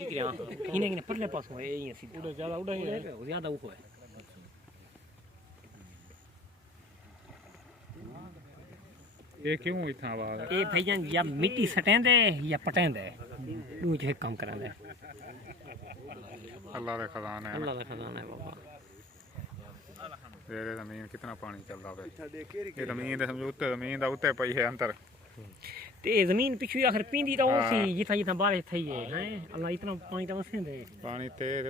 की करिया इन्हें परले पासों है ये सीधा उड़ा ज्यादा उड़ा ही है ज्यादा वो है ये क्यों इतना आवाज ये भैया या मिट्टी सटेंदे या पटेंदे दू जो काम करांदे अल्लाह का खजाना है अल्लाह का खजाना है बाबा तेरे जमीन कितना पानी चलता है ये जमीन दे समझो उत्ते जमीन दा उत्ते पई है अंदर ते जमीन पिछू आखिर पींदी तो सी जिथा जिथा बारिश थई है हैं अल्लाह इतना पानी तो वसेंदे पानी तेज